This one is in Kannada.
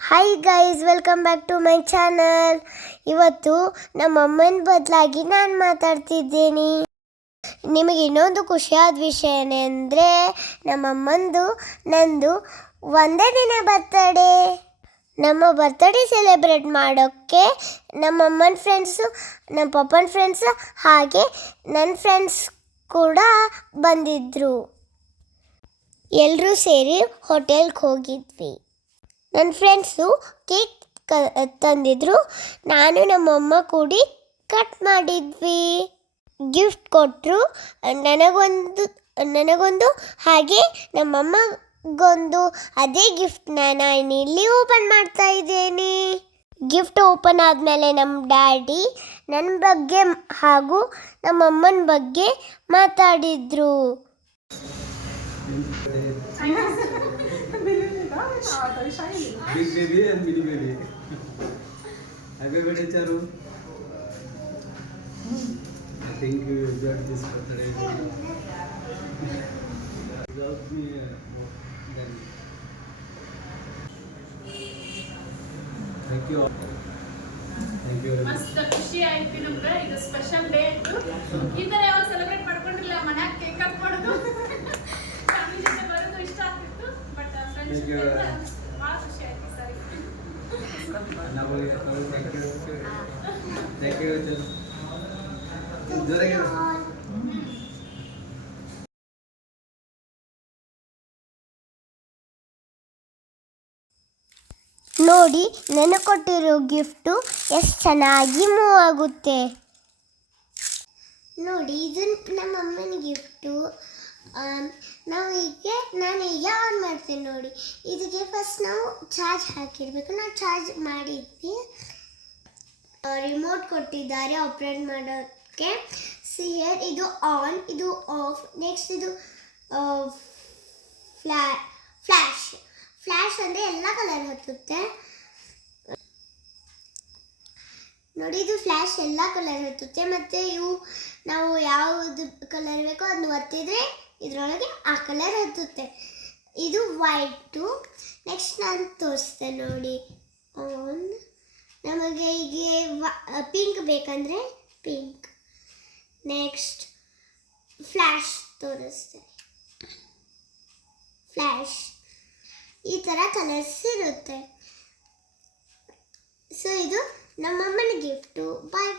Hi guys, welcome back to my channel. ಇವತ್ತು ನಮ್ಮಮ್ಮನ ಬದಲಾಗಿ ನಾನು ಮಾತಾಡ್ತಿದ್ದೀನಿ. ನಿಮಗೆ ಇನ್ನೊಂದು ಖುಷಿಯಾದ ವಿಷಯ ಏನೆಂದರೆ ನಮ್ಮಮ್ಮಂದು ನಂದು ಒಂದೇ ದಿನ ಬರ್ತಡೇ. ನಮ್ಮ ಬರ್ತಡೇ ಸೆಲೆಬ್ರೇಟ್ ಮಾಡೋಕ್ಕೆ ನಮ್ಮಮ್ಮನ ಫ್ರೆಂಡ್ಸು, ನಮ್ಮ ಪಪ್ಪನ ಫ್ರೆಂಡ್ಸು ಹಾಗೆ ನನ್ನ ಫ್ರೆಂಡ್ಸ್ ಕೂಡ ಬಂದಿದ್ದರು. ಎಲ್ಲರೂ ಸೇರಿ ಹೋಟೆಲ್ಗೆ ಹೋಗಿದ್ವಿ. ನನ್ನ ಫ್ರೆಂಡ್ಸು ಕೇಕ್ ತಂದಿದ್ರು. ನಾನು ನಮ್ಮಮ್ಮ ಕೂಡಿ ಕಟ್ ಮಾಡಿದ್ವಿ. ಗಿಫ್ಟ್ ಕೊಟ್ಟರು, ನನಗೊಂದು ಹಾಗೆ ನಮ್ಮಮ್ಮಗೊಂದು. ಅದೇ ಗಿಫ್ಟ್ನ ನಾನು ಇಲ್ಲಿ ಓಪನ್ ಮಾಡ್ತಾ ಇದ್ದೇನೆ. ಗಿಫ್ಟ್ ಓಪನ್ ಆದಮೇಲೆ ನಮ್ಮ ಡ್ಯಾಡಿ ನನ್ನ ಬಗ್ಗೆ ಹಾಗೂ ನಮ್ಮಮ್ಮನ ಬಗ್ಗೆ ಮಾತಾಡಿದ್ರು. Big baby and mini baby. Happy birthday, Charu. I think you enjoyed this birthday. Love me more than. Thank you all. Thank you. ಮಸ್ತ್ ಖುಷಿ ಆಯ್ತು ನಮ್ಗೆ. ಇದು ಸ್ಪೆಷಲ್ ಡೇ ಇತ್ತು. ಈ ಥರ ಯಾವಾಗ ಸೆಲೆಬ್ರೇಟ್ ಮಾಡ್ಕೊಂಡಿರಲಿಲ್ಲ. ಮನ್ಯಾಗ ಕೇಕ್ ಕಟ್ ಮಾಡೋದು ಫ್ಯಾಮಿಲಿ ಜೊತೆ ಬರೋದು ಇಷ್ಟ ಆಗ್ತಿತ್ತು. ಬಟ್ ಫ್ರೆಂಡ್ಸ್ ಭಾಳ ಖುಷಿ ಆಯ್ತು ಸರಿ. Thank you. ಜೊತೆಗೆ ನೋಡಿ, ನನಗೆ ಕೊಟ್ಟಿರೋ ಗಿಫ್ಟು ಎಷ್ಟು ಚೆನ್ನಾಗಿ ಮೂವ್ ಆಗುತ್ತೆ ನೋಡಿ. ಇದು ನಮ್ಮಮ್ಮನ ಗಿಫ್ಟು. ನಾನು ಈಗ ಆನ್ ಮಾಡ್ತೀನಿ ನೋಡಿ. ಇದಕ್ಕೆ ಫಸ್ಟ್ ನಾವು ಚಾರ್ಜ್ ಹಾಕಿರಬೇಕು. ನಾವು ಚಾರ್ಜ್ ಮಾಡಿದ್ವಿ. ರಿಮೋಟ್ ಕೊಟ್ಟಿದ್ದಾರೆ ಆಪ್ರೇಟ್ ಮಾಡೋಕ್ಕೆ. ಸಿಯರ್ ಇದು ಆನ್, ಇದು ಆಫ್. ನೆಕ್ಸ್ಟ್ ಇದು ಫ್ಲ್ಯಾಶ್ ಅಂದರೆ ಎಲ್ಲ ಕಲರ್ ಹತ್ತುತ್ತೆ ನೋಡಿ. ಇದು ಫ್ಲ್ಯಾಶ್ ಎಲ್ಲ ಕಲರ್ ಹತ್ತುತ್ತೆ. ಮತ್ತು ನಾವು ಯಾವುದು ಕಲರ್ ಬೇಕೋ ಅದನ್ನು ಒತ್ತಿದ್ರೆ ಇದರೊಳಗೆ ಆ ಕಲರ್ ಹತ್ತುತ್ತೆ. ಇದು ವೈಟು. ನೆಕ್ಸ್ಟ್ ನಾನು ತೋರಿಸ್ತೇನೆ ನೋಡಿ. ಆನ್. ನಮಗೆ ಈಗ ಪಿಂಕ್ ಬೇಕಂದರೆ ಪಿಂಕ್. ನೆಕ್ಸ್ಟ್ ಫ್ಲ್ಯಾಶ್ ತೋರಿಸ್ತೇನೆ. ಫ್ಲ್ಯಾಶ್ ಈ ಥರ ಕಲರ್ಸ್ ಇರುತ್ತೆ. ಸೊ ಇದು ನಮ್ಮಮ್ಮನ ಗಿಫ್ಟು. ಬಾಯ್.